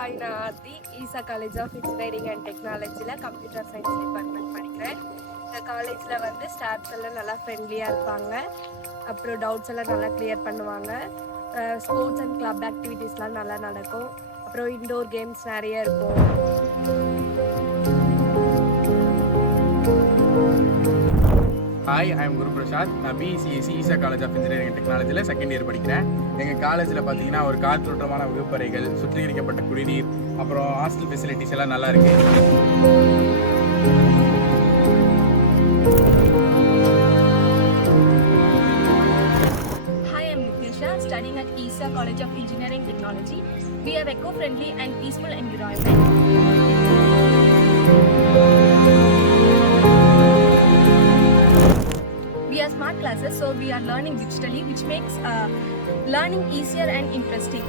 Hi, Naati. Isa College of Engineering and Technology la Computer Science Department படிக்கிறேன். இந்த காலேஜ்ல வந்து ஸ்டாஃப்ஸ் எல்லாம் நல்லா ஃப்ரெண்ட்லியாக இருப்பாங்க. அப்புறம் டவுட்ஸ் எல்லாம் நல்லா கிளியர் பண்ணுவாங்க. ஸ்போர்ட்ஸ் அண்ட் கிளப் ஆக்டிவிட்டீஸ்லாம் நல்லா நடக்கும். அப்புறம் இன்டோர் கேம்ஸ் நிறைய இருக்கும். Hi, I am Guru Prasad. நான் BCSC Isa College of Engineering and Technology second year படிக்கிறேன். எங்கள் காலேஜில் பார்த்தீங்கன்னா ஒரு காற்றோட்டமான வகுப்பறைகள், சுத்திகரிக்கப்பட்ட குடிநீர், அப்புறம் ஹாஸ்டல் ஃபெசிலிட்டிஸ் எல்லாம் நல்லா இருக்கு. Hi, I am Nitya, studying at Isa College of Engineering and Technology. We have eco-friendly and peaceful environment. We are smart classes, so we are learning digitally, which makes learning easier and interesting.